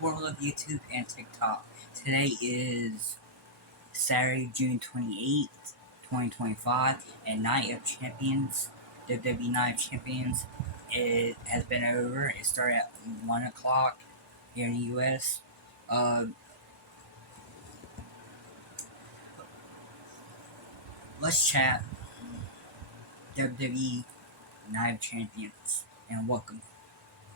world of YouTube and TikTok. Today is Saturday, June 28th, 2025, and Night of Champions, WWE Night of Champions, it has been over. It started at 1 o'clock here in the US. Uh, let's chat WWE Night of Champions, and welcome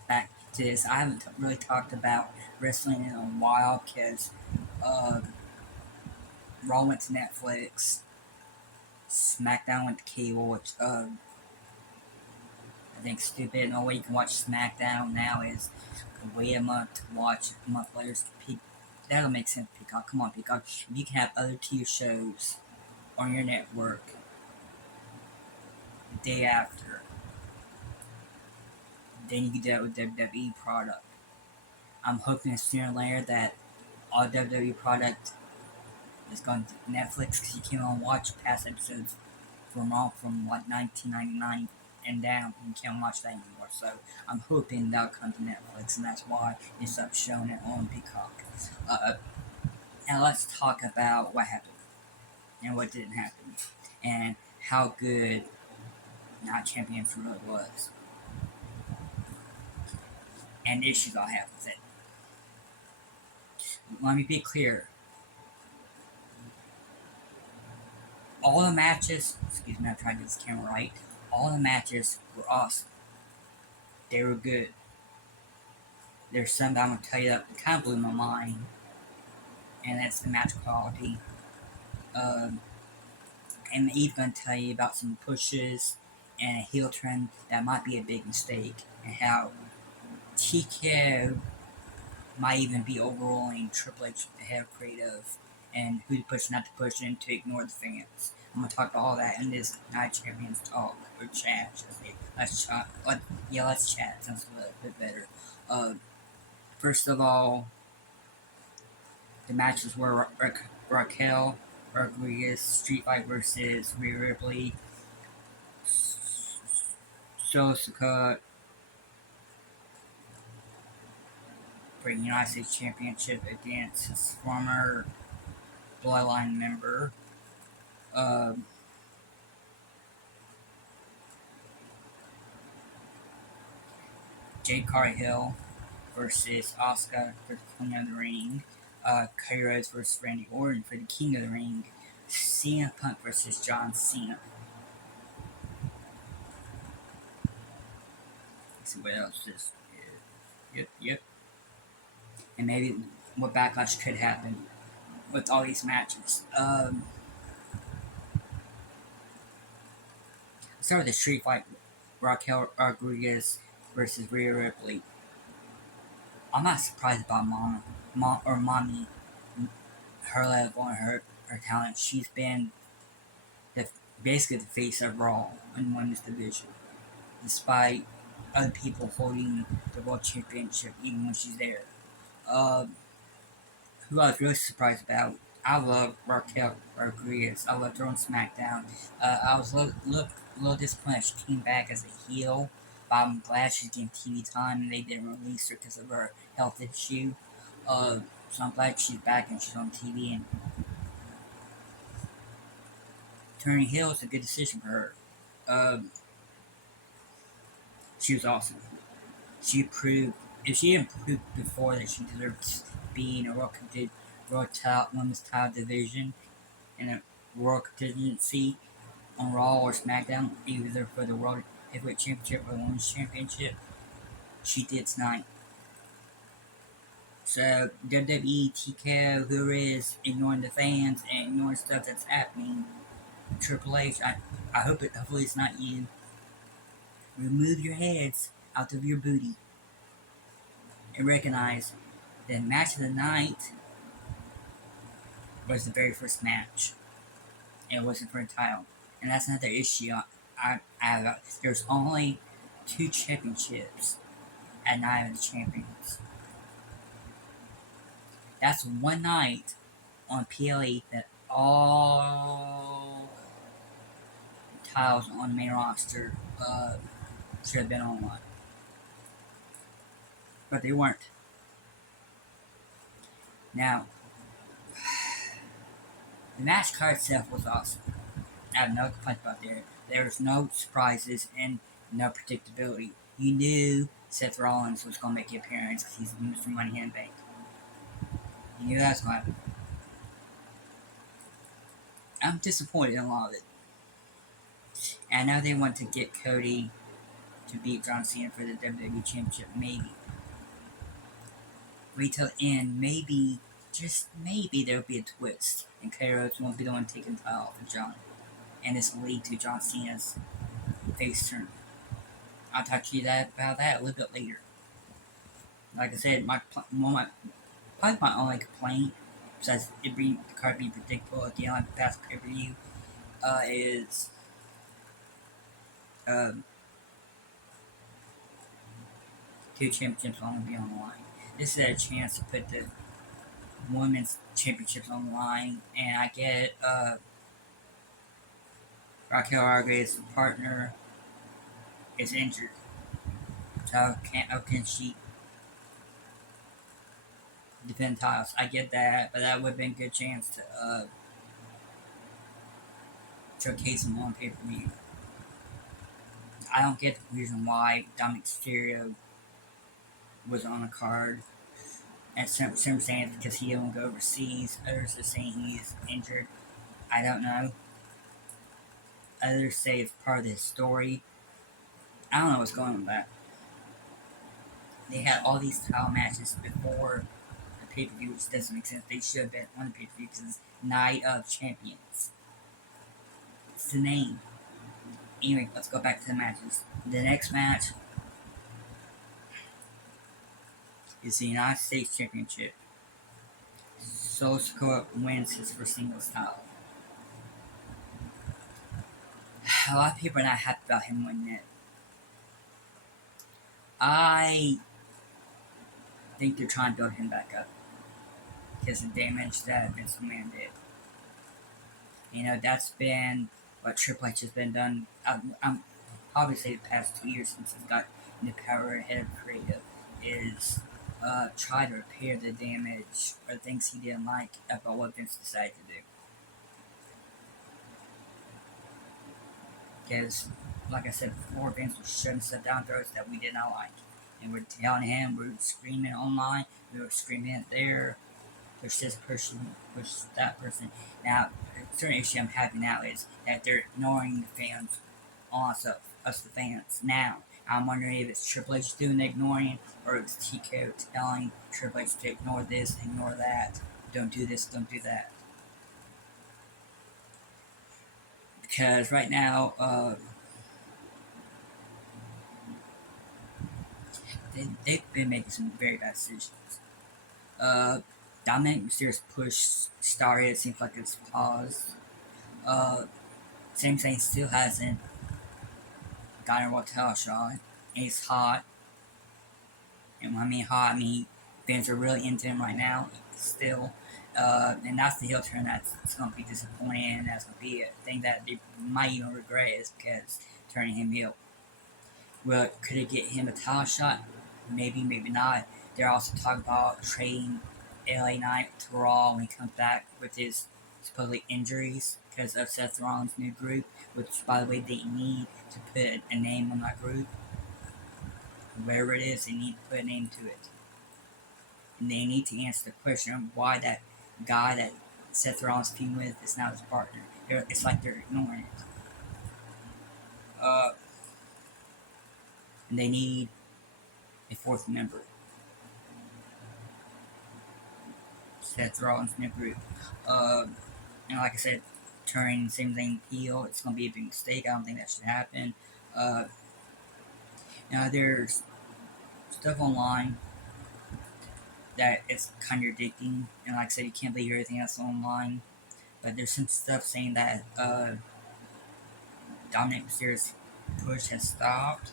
back to this. I haven't really talked about wrestling in a while because uh, Raw went to Netflix, SmackDown went to cable, which I think stupid. The only way you can watch SmackDown now is wait a month to watch a month later. That'll make sense, Peacock. Come on, Peacock. If you can have other TV shows on your network the day after, then you can do that with WWE product. I'm hoping sooner or later that all WWE product is going to Netflix because you can't even watch past episodes from all from like 1999 and down. You can't watch that anymore. So I'm hoping that'll come to Netflix, and that's why it's up showing it on Peacock. Uh, now let's talk about what happened and what didn't happen, and how good Night Champions really was, and the issues I have with it. Let me be clear. All the matches, excuse me, I'm trying to get this camera right. All the matches were awesome. They were good. There's some that I'm gonna tell you that kind of blew my mind, and that's the match quality. Um, and Eve's gonna tell you about some pushes and a heel turn that might be a big mistake, and how TKO might even be overruling Triple H, the head of creative, and who to push, not to push, and to ignore the fans. I'm gonna talk about all that in this Night Champions talk or chat. Let's chat. Let's chat. Sounds a little bit better. First of all, the matches were Raquel Rodriguez Street Fight versus Rhea Ripley, Sosuka for the United States Championship against his former Bloodline member, um, Jade Cargill versus Asuka for the Queen of the Ring, Cody Rhodes versus Randy Orton for the King of the Ring, CM Punk versus John Cena. Let's see what else this is. Yep. And maybe what backlash could happen with all these matches. Let's start with the street fight. Raquel Rodriguez versus Rhea Ripley. I'm not surprised about Mommy, her level and her talent. She's been the, basically the face of Raw in women's division, despite other people holding the world championship even when she's there. Um, who I was really surprised about. I love Raquel Rodriguez. I loved her on SmackDown. I was a little disappointed she came back as a heel, but I'm glad she's getting TV time and they didn't release her because of her health issue. So I'm glad she's back and she's on TV, and turning heel is a good decision for her. Um, she was awesome. She proved, if she didn't prove before that she deserved being a women's title division and a World contingency on Raw or SmackDown, either for the World Heavyweight Championship or the Women's Championship, she did tonight. So WWE, TKO, whoever is ignoring the fans and ignoring stuff that's happening, Triple H, I hope it. Hopefully it's not you. Remove your heads out of your booty and recognize the match of the night was the very first match. It wasn't for a title, and that's another issue I have. There's only 2 championships at Night of the Champions. That's one night on PLE that all titles on the main roster should have been on one, but they weren't. Now, the match card itself was awesome. I have no complaints about there. There was no surprises and no predictability. You knew Seth Rollins was going to make an appearance because he's Mr. Money in the Bank. You knew that was going to happen. I'm disappointed in a lot of it. And I know they want to get Cody to beat John Cena for the WWE Championship, maybe. Wait till the end, maybe, just maybe there'll be a twist, and Cody Rhodes won't be the one taking the title off of John. And this will lead to John Cena's face turn. I'll talk to you about that a little bit later. Like I said, probably my only complaint, besides it being the card being predictable at the end of the past pay per view, is um, two championships only be on the line. This is a chance to put the women's championships on the line, and I get Raquel Rodriguez's partner is injured. So how can she defend titles? I get that, but that would have been a good chance to showcase them on pay per view. I don't get the reason why Dominic Mysterio was on the card. And some saying it's because he don't go overseas. Others are saying he's injured. I don't know. Others say it's part of his story. I don't know what's going on with that. They had all these title matches before the pay per view, which doesn't make sense. They should have been on the pay per view because it's Night of Champions. It's the name. Anyway, let's go back to the matches. The next match is the United States Championship. Solo Sikoa wins his first singles title. A lot of people are not happy about him winning it. I think they're trying to build him back up because of the damage that Vince McMahon did. You know, that's been what Triple H has been done. I'm probably say the past 2 years since he's got in the power head of creative is try to repair the damage or things he didn't like about what Vince decided to do. Because, like I said before, Vince was shoving stuff down throats that we did not like. And we're telling him, we're screaming online, we were screaming it there, push this person, push that person. Now, a certain issue I'm having now is that they're ignoring the fans, us the fans. Now, I'm wondering if it's Triple H doing the ignoring, or if it's TKO telling Triple H to ignore this, ignore that, don't do this, don't do that. Because right now, they've been making some very bad decisions. Dominic Mysterio's push started, it seems like it's paused. Same thing still hasn't gotten a Rotel shot. He's hot. And when I mean hot, I mean fans are really into him right now, still. And that's the heel turn that's going to be disappointing, and that's going to be a thing that they might even regret is because turning him heel. Well, could it get him a title shot? Maybe, maybe not. They're also talking about trading LA Knight to Raw when he comes back with his supposedly injuries because of Seth Rollins' new group, which, by the way, they need to put a name on that group. Wherever it is, they need to put a name to it. And they need to answer the question of why that guy that Seth Rollins team with is now his partner. It's like they're ignoring it. And they need a fourth member. Seth Rollins' new group. And like I said, turning the same thing heel, it's going to be a big mistake. I don't think that should happen. Now, there's stuff online that it's contradicting, and like I said, you can't believe everything that's online. But there's some stuff saying that Dominic Mysterio's push has stopped.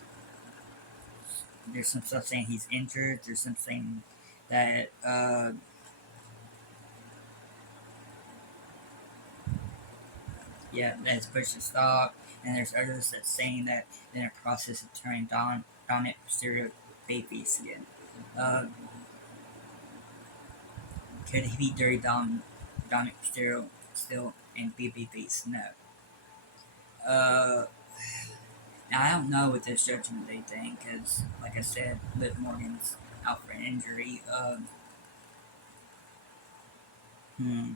There's some stuff saying he's injured. There's some saying that that his push has stopped. And there's others that's saying that they're in a process of turning Dominic Mysterio babyface again. Could he be Dirty Dominic still and babyface? No. Uh, I don't know with this Judgment Day thing because, like I said, Liv Morgan's out for an injury. Hmm.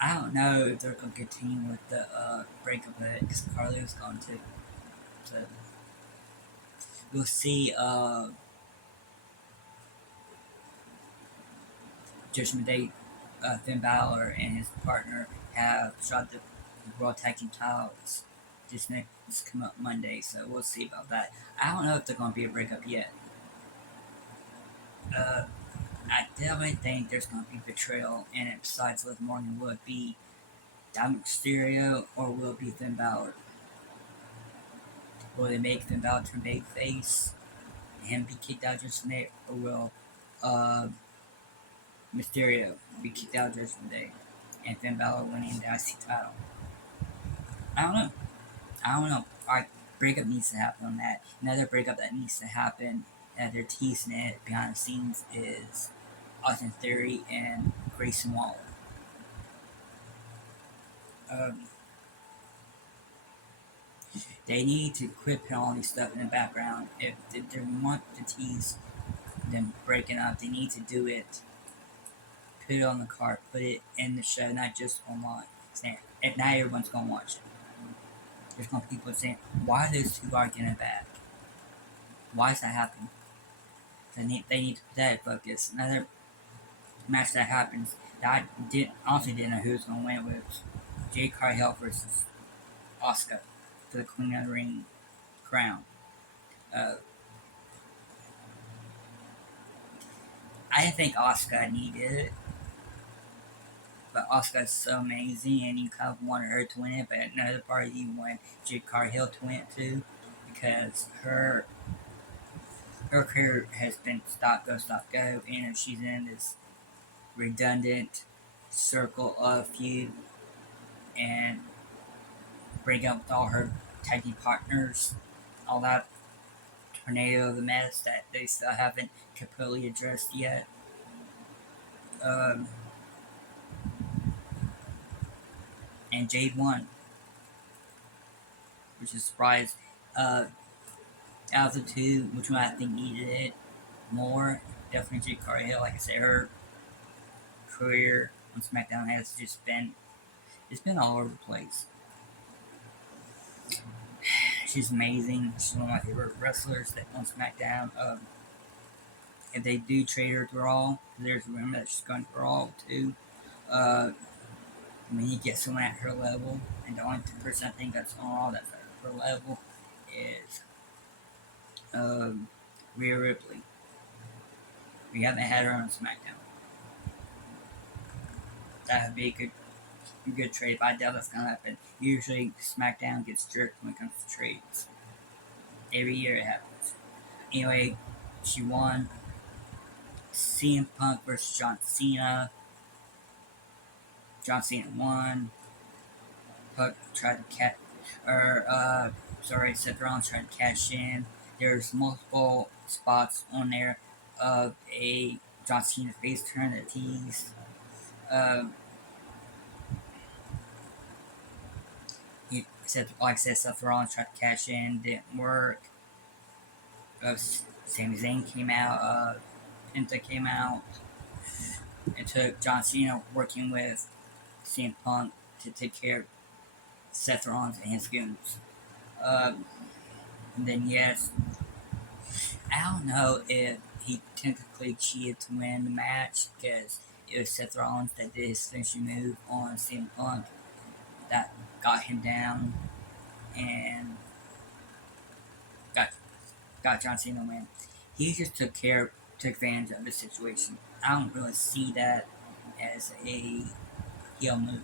I don't know if they're going to continue with the breakup of it because Carly's gone too. So we'll see. Judgment Day, Finn Balor and his partner have shot the World Tag Team titles just next come up Monday. So we'll see about that. I don't know if they're going to be a breakup yet. Uh, I definitely think there's going to be betrayal in it. Besides Liv Morgan, will it be Dominic Mysterio or will it be Finn Balor? Will they make Finn Balor turn babyface and him be kicked out just Day, or will uh, Mysterio be kicked out Judgment Day and Finn Balor winning the IC title? I don't know. I don't know. Alright, breakup needs to happen on that. Another breakup that needs to happen that they're teasing it behind the scenes is Austin Theory and Grayson Waller. Um, they need to quit putting all these stuff in the background. If they want to tease them breaking up, they need to do it. Put it on the card, put it in the show, not just online. If not everyone's gonna watch it. There's gonna be people saying, "Why are those two arguing back? Why is that happening?" They need to put that in focus. Another match that happens that I honestly didn't know who was gonna win was Jade Cargill versus Asuka for the Queen of the Ring crown. Uh, I didn't think Asuka needed it, but Asuka's so amazing, and you kind of wanted her to win it. But another part of you want Jade Cargill to win it too, because her career has been stop go, and she's in this redundant circle of feud and break up with all her tag team partners, all that tornado of the mess that they still haven't completely addressed yet. Um, and Jade won, which is a surprise. Out of the two, which one I think needed it more? Definitely Jade Cargill. Like I said, her career on SmackDown has just been all over the place. She's amazing. She's one of my favorite wrestlers that on SmackDown. If they do trade her to Raw, there's a rumor that she's going to Raw too. When you get someone at her level, and the only person I think that's on Raw that's at her level is Rhea Ripley. We haven't had her on SmackDown. That would be a good trade, but I doubt that's gonna happen. Usually, SmackDown gets jerked when it comes to trades. Every year it happens. Anyway, she won. CM Punk versus John Cena. John Cena won. Punk tried to Seth Rollins tried to cash in. There's multiple spots on there of a John Cena face turn that teased. He said, like I said, Seth Rollins tried to cash in, didn't work. Sami Zayn came out. Penta came out. It took John Cena working with CM Punk to take care of Seth Rollins and his goons. And then, yes, I don't know if he technically cheated to win the match because it was Seth Rollins that did his finishing move on CM Punk that got him down and got John Cena to win. He just took advantage of the situation. I don't really see that as a heel move.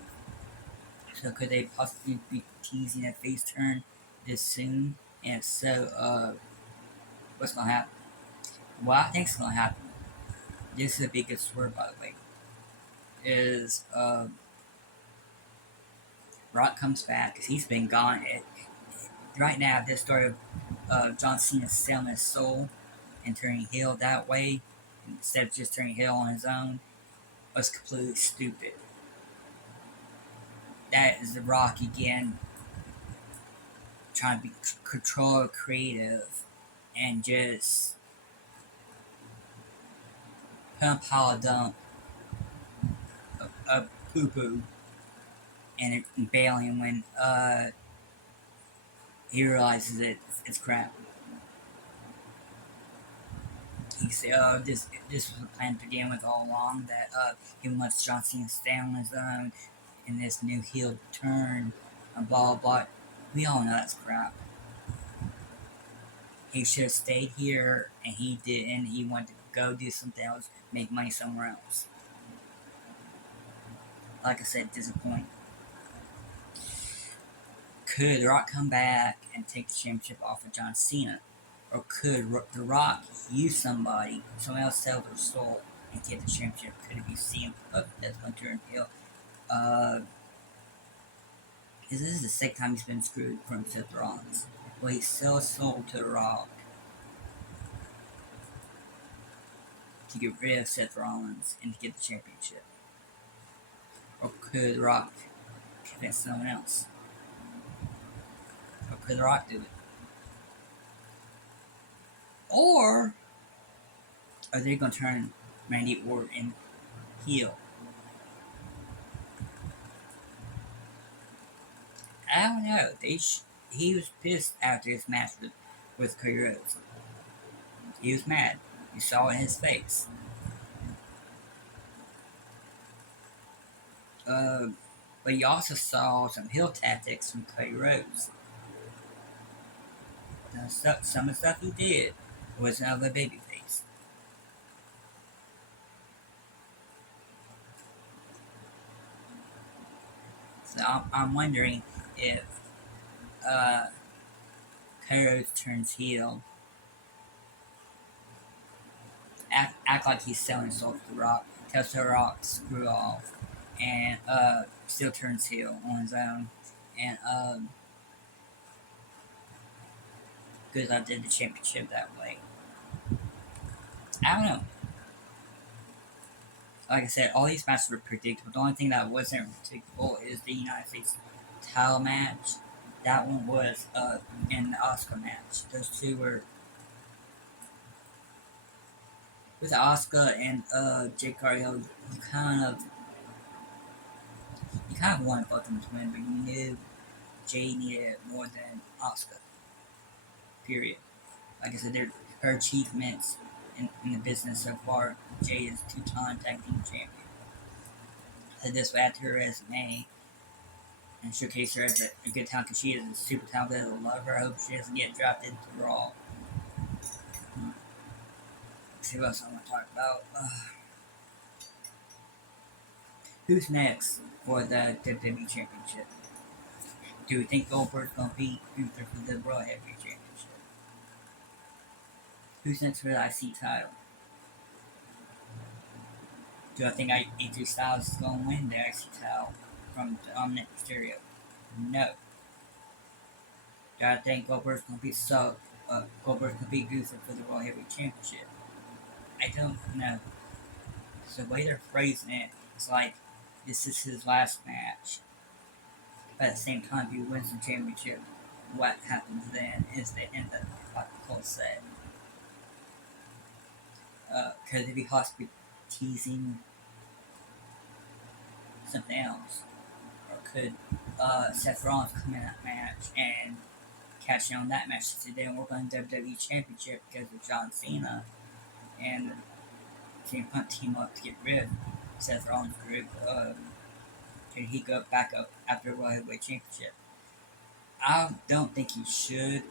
So could they possibly be teasing a face turn this soon? And so, what's gonna happen? What I think's gonna happen. This is a biggest word, by the way. Is Rock comes back because he's been gone. Right now, this story of John Cena selling his soul and turning heel that way instead of just turning heel on his own was completely stupid. That is The Rock again, trying to be control creative and just put a pile of dump of poo poo and bailing when he realizes it's crap. He said, "Oh, this was a plan to begin with all along. That he wants John Cena to stay on his own in this new heel turn, and blah blah blah." We all know that's crap. He should have stayed here, and he didn't. He wanted to go do something else, make money somewhere else. Like I said, disappointing. Could The Rock come back and take the championship off of John Cena? Or could The Rock use someone else sell their soul and get the championship? Could it be CM Punk that's going to turn heel? Because this is the second time he's been screwed from Seth Rollins. Will he sell his soul to The Rock to get rid of Seth Rollins and to get the championship? Or could The Rock convince someone else? Or could The Rock do it? Or are they going to turn Randy Orton heel? I don't know. He was pissed after his match with Cody Rhodes. He was mad. You saw it in his face. But you also saw some heel tactics from Cody Rhodes. Some of the stuff he did was of a babyface. So I'm wondering if Cody Rhodes turns heel, act like he's selling himself to The Rock, tells The Rock screw off, and still turns heel on his own, and goes out to the championship that way. I don't know. Like I said, all these matches were predictable. The only thing that wasn't predictable is the United States title match. That one was in the Asuka match. Those two were with Asuka and Jade Cargill. You kind of wanted both of them to win, but you knew Jade needed it more than Asuka. Period. Like I said, her achievements in the business so far. Jade is 2-time tag team champion. So this will add to her resume and showcase her as a good talent, because she is a super talented. I love her. I hope she doesn't get drafted into Raw. Let's see what else I want to talk about. Who's next for the WWE Championship? Do we think Goldberg's going to beat Gunther for the World Heavyweight Championship? Who's next for the IC title? Do I think AJ Styles is going to win the IC title from Dominic Mysterio? No. Do I think Goldberg's going to beat Gunther for the World Heavyweight Championship? I don't know. So the way they're phrasing it, it's like this is his last match. But at the same time, if he wins the championship, what happens then is the end of what the whole set. Could they be possibly teasing something else? Or could Seth Rollins come in that match and cash in on that match since they didn't work on the WWE Championship because of John Cena, and CM Punk team up to get rid of Seth Rollins' group? Could he go back up after the World Heavyweight Championship? I don't think he should.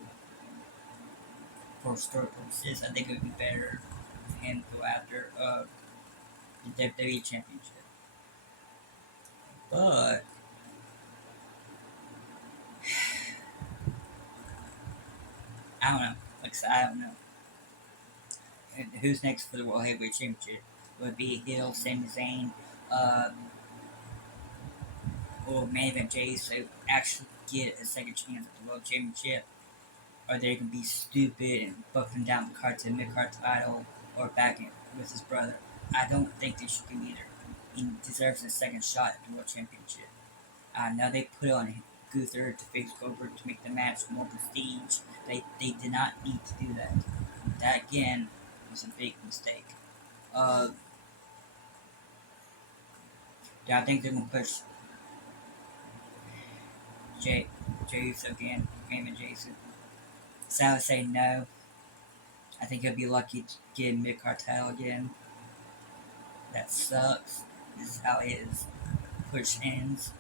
For story purposes, I think it would be better for him to go after the WWE Championship. But I don't know. Like I said, I don't know. And who's next for the World Heavyweight Championship? Would it be Hill, Sami Zayn, or main event Jay, so actually get a second chance at the World Championship? Or they can be stupid and book him down the card to the mid card title or back in with his brother? I don't think they should do either. he deserves a second shot at the World Championship. I know they put on Gunther to face Goldberg to make the match more prestige. They did not need to do that. That again was a big mistake. Uh, do I think they're gonna push Jay Uso again, Raymond Jason? So I would say no. I think he'll be lucky to get Mid Cartel again. That sucks. This is how his push ends.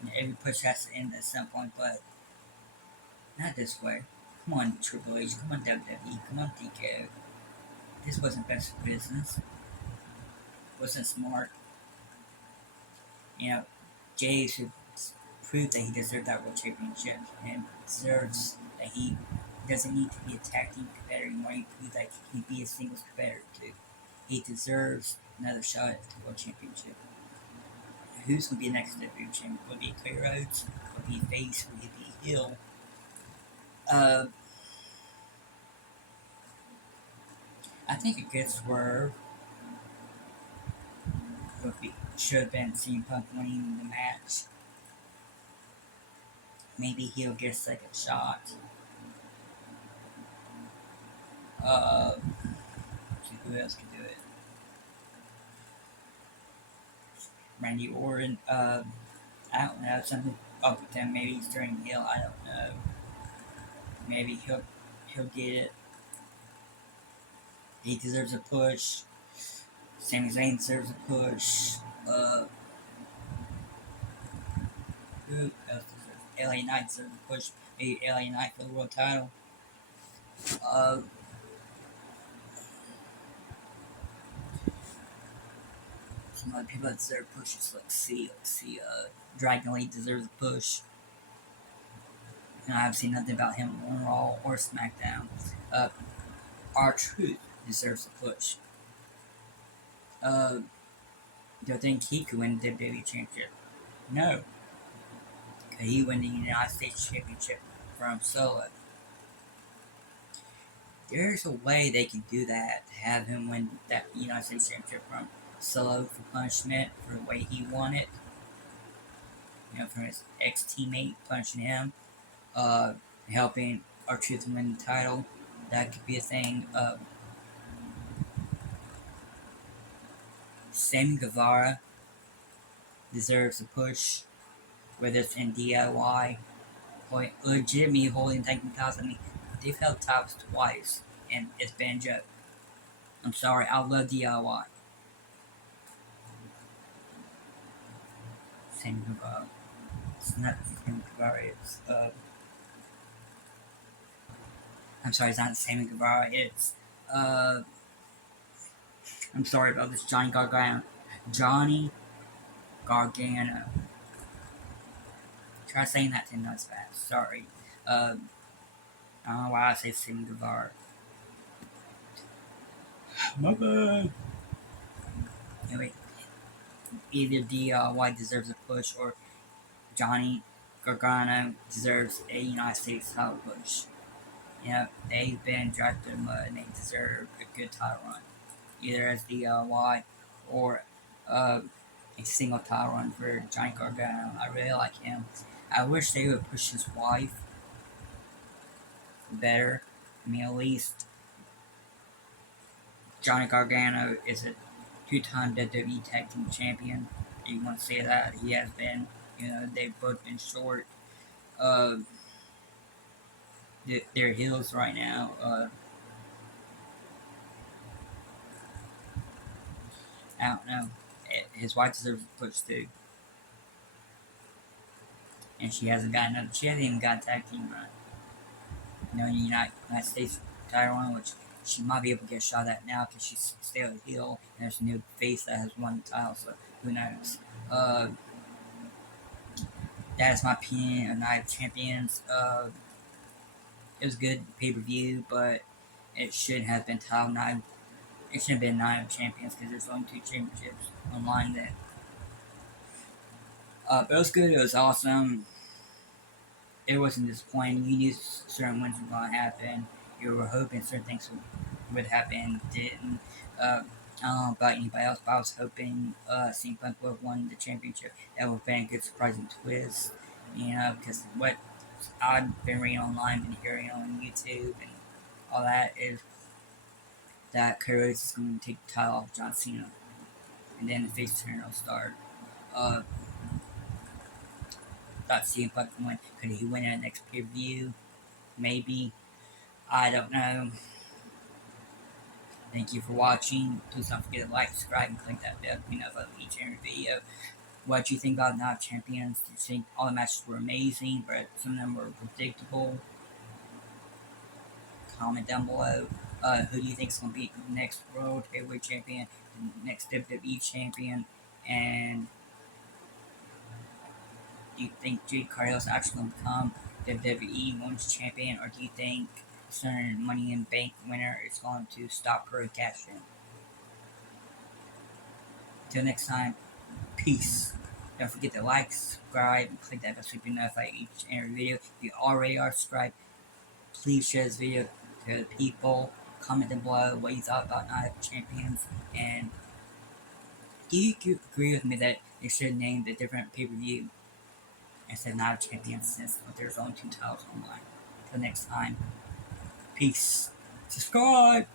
And every push has to end at some point, but not this way. Come on, Triple H. Come on, WWE. Come on, DK. This wasn't best for business. Wasn't smart. You know, Jay should prove that he deserved that World Championship and deserves that he doesn't need to be a tag team competitor anymore. He proved that he can be a singles competitor too. He deserves another shot at the World Championship. Who's going to be the next WWE champion? Will it be Cody Rhodes? Will it be Face? Will it be Hill? I think a good swerve should have been CM Punk winning the match. Maybe he'll get a second shot. See who else can do it. Randy Orton. I don't know, something up with him. Maybe he's turning heel. I don't know. Maybe he'll get it. He deserves a push. Sami Zayn deserves a push. Who else deserves? LA Knight deserves a push. Maybe LA Knight for the world title. Some other people that deserve pushes. Let's see. Dragon Lee deserves a push. I've seen nothing about him on Raw or SmackDown. R-Truth deserves a push. Do you think he could win the WWE Championship? No. Could he win the United States Championship from Solo? There's a way they can do that, to have him win that United States Championship from Solo for punishment, for the way he won it. You know, from his ex-teammate punching him. Helping R-Truth win the title. That could be a thing. Sammy Guevara deserves a push, whether it's in DIY or legitimately holding tag team titles. I mean, they've held titles twice, and it's been a joke. I'm sorry, I love DIY. Sammy Guevara. It's not Sammy Guevara, it's I'm sorry, it's not Sammy Guevara, it's I'm sorry about this, Johnny Gargano. Try saying that 10 notes fast. Sorry. I don't know why I say Sammy Guevara. My bad. Anyway, either DIY deserves a push or Johnny Gargano deserves a United States title push. You know, they've been dragged through the mud and they deserve a good title run. Either as DIY or a single title run for Johnny Gargano. I really like him. I wish they would push his wife better. I mean, at least Johnny Gargano is a two-time WWE Tag Team Champion. If you want to say that, he has been. You know, they've both been short. They're heels right now. I don't know. His wife deserves a push too. And she hasn't even got a tag team run. You know, in the United States title run, which she might be able to get a shot at now because she's still a heel and there's a new face that has won the title, so who knows. That is my opinion of Night of Champions. It was a good pay-per-view, but it should have been title night. It should have been Night of Champions because there's only 2 championships online then. But it was good. It was awesome. It wasn't disappointing. You knew certain wins were going to happen. You were hoping certain things would happen. Didn't. I don't know about anybody else, but I was hoping CM Punk would have won the championship. That would have been a good surprising twist, because what I've been reading online and hearing on YouTube and all that is that Cody Rhodes is going to take the title off John Cena, and then the face turn will start. Uh, thought CM Punk would win. Could he win at next pay per view? Maybe. I don't know. Thank you for watching. Please don't forget to like, subscribe, and click that bell to be notified of each and every video. What do you think about Night of Champions? Do you think all the matches were amazing, but some of them were predictable? Comment down below. Who do you think is going to be the next World Heavyweight Champion, the next WWE Champion, and do you think Jade Cargill is actually going to become WWE Women's Champion, or do you think the certain Money in Bank winner is going to stop her cash in? Until next time, peace. Don't forget to like, subscribe, and click that bell so you can be notified each and every video. If you already are subscribed, please share this video to the people. Comment down below what you thought about Night of Champions, and do you agree with me that they should name the different pay-per-view instead of Night of Champions since there's only 2 titles online? Until next time, peace. Subscribe!